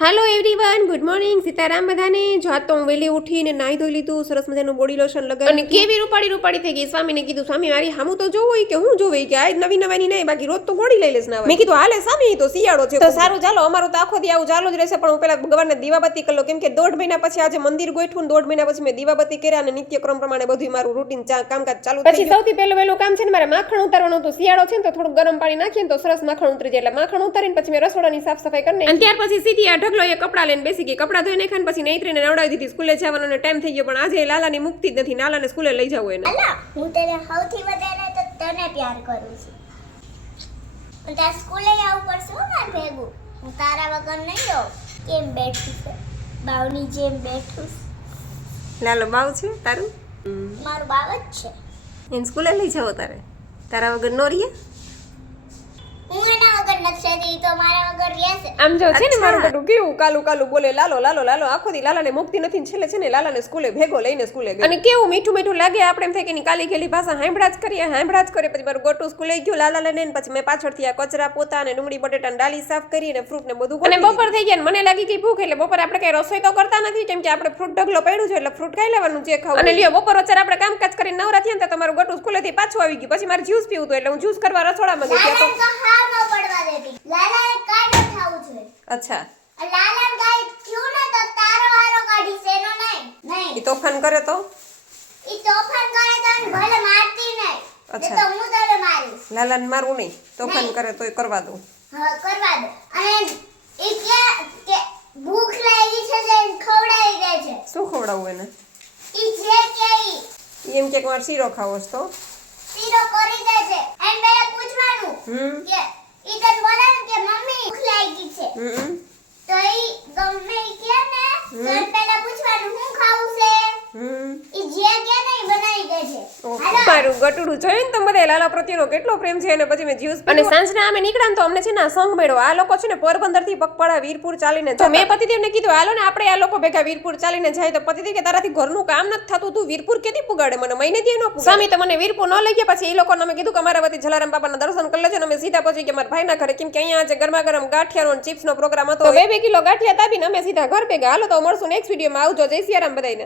Hello everyone, good morning. Sitaram બધાને. જો આ તો હું વહેલી ઉઠીને નાહી ધોઈ લીધું, સરસ મજાનું બોડી લોશન લગાવી અને કેવી રૂપાળી થઈ ગઈ. સ્વામીને કીધું, સ્વામી મારી હામું તો જોવું હોય કે હું જોવું કે આ નવી નવાની નહીં, બાકી રોજ તો બોડી લઈ લેશ ના. મેં કીધું હાલે સ્વામી, તો શિયાળો છે તો સારું, ચાલો અમારું તો આખો દી આવું ચાલુ જ રહેશે. પણ હું પેલા ભગવાનને દીવાબત્તી કરી લો, કેમ કે 1.5 મહિના પછી આજે મંદિર ગોઠવું, 1.5 મહિના પછી મેં દીવાબત્તી કર્યા અને નિત્યક્રમ પ્રમાણે બધું મારું રૂટીન કામકાજ ચાલુ. પછી સૌથી પહેલું કામ છે ને મારે માખણ ઉતારવાનું હતું. શિયાળો છે ને તો થોડું ગરમ પાણી નાખીને તો સરસ માખણ ઉતરી જાય. એટલે માખણ ઉતારીને પછી મેં રસોડાની સાફ સફાઈ કરીને અને ત્યાર પછી સીધી આ ઢગલો એ કપડાં લઈને બેસી ગઈ. કપડાં ધોઈને ખાને પછી નૈત્રીને નવડાવી દીધી. સ્કૂલે જવાનો ટાઈમ થઈ ગયો, પણ આજે લાલાની મુક્તિ જ નથી. લાલાને સ્કૂલે લઈ જવું એને. હું તને સૌથી વધારે તો તને પ્યાર કરું છું. હું તાર સ્કૂલે આવવું પડશે હો માર ભેગું. હું તારા વગર નહીં રહું. કેમ બેઠું છે બાવની જેમ બેઠું છે. લાલો બાવ છે તારું? મારું બાવ જ છે. એને સ્કૂલે લઈ જાવ તારે? તારા વગર નો રીએ? હું એના વગર નથી રહેતી, તો મારા વગર રહેશે. આમ જો છે ને મારું બધું કેવું કાલું કાલું બોલે, લાલો લાલો લાલો. આખો દી લાલાને મુક્તિ નથી ને છેલ્લે છે ને લાલાને સ્કૂલે ભેગો લઈને સ્કૂલે ગયો. અને કેવું મીઠું મીઠું લાગે. આપણે એમ થાય કે ની કાલી ગેલી ભાષા હાંભળા જ કરીએ. પછી મારું ગોટું સ્કૂલે ગયું લાલાને લઈને. પછી મેં પાછળથી આ કચરા પોતા અને ડુંગળી બટેટાની ડાલી સાફ કરી અને ફ્રૂટ ને બધું. અને બપોર થઈ ગયા ને મને લાગી ગઈ ભૂખ. એટલે બપોર આપણે કઈ રસોઈ તો કરતા નથી, કેમ કે આપણે ફ્રૂટ ઢગલો પડ્યું છે એટલે ફ્રૂટ ખાઈ લેવાનું જે ખાવું. અને લ્યો બપોર વચ્ચે આપણે કામકાજ કરીને નવરા થયા ને તો તમારું ગોટું સ્કૂલેથી પાછું આવી ગયું. પછી મારે જ્યુસ પીવું હતું એટલે હું જ્યુસ કરવા રસોડામાં ગઈ. લાલાને તો હાવ ન પડવા દેતી. લાલાને કાઢો થાવું જોઈએ. અચ્છા, લાલાને કાઈ થયું ને તો તારો વારો કાઢી સેનો નહીં. ઈ તોફાન કરે તો? ઈ તોફાન કરે તો ભલે મારતી નહીં. અચ્છા. તો હું તને મારીશ. લાલાને મારવું નહીં, તોફાન કરે તોય કરવા દઉં. હા, કરવા દે. અને ઈ કે ભૂખ લાગી છે એટલે ખવડાવી દે છે. શું ખવડાવવું એને? ઈ જે કે ઈ એમ કે મારે શીરો ખાવો છે તો શીરો કરી દે છે. એમ બે પૂછવાનું કે ઈ તને બોલે કે મમ્મી ભૂખ લાગી છે. તો ઈ ગમે ઈ કે ને તો પહેલા પૂછવાનું હું ખાવું છે. ઈ જે કે ને ઈ બનાવી દે છે. મારું ગટુડું જોયું ને તમે બધા લાલા પ્રત્યેનો કેટલો પ્રેમ છે. અને પછી મેં જ્યુસ અને સાંજના અમે નીકળ્યા ને તો અમને છે ને સંગ મેળો. આ લોકો છે ને પોરબંદર થી પગપાળા વીરપુર ચાલીને તો મેં પતિદેવને કીધું હાલો ને આપણે આ લોકો ભેગા વીરપુર ચાલીને જાય. તો પતિદેવ કે તારાથી ઘરનું કામ નથી થતું, તું વીરપુર કેથી પુગાડે મને? મહિને દી નો પુગાડે. સ્વામી તો મને વીરપુર ન લઈ ગયા. પછી એ લોકોને અમે કીધું કે અમારા વતી જલારામ બાપાના દર્શન કરી લેજો. અમે સીધા પછી કે મારા ભાઈના ઘરે, કેમ કે અહીંયા આજે ગરમા ગરમ ગાંઠિયાનો અને ચિપ્સનો પ્રોગ્રામ હતો. 2 કિલો ગાંઠિયા દાબીને અમે સીધા ઘર ભેગા. હાલો તો મળશું નેક્સ્ટ વિડીયોમાં. આવજો. જય સિયારામ બધાને.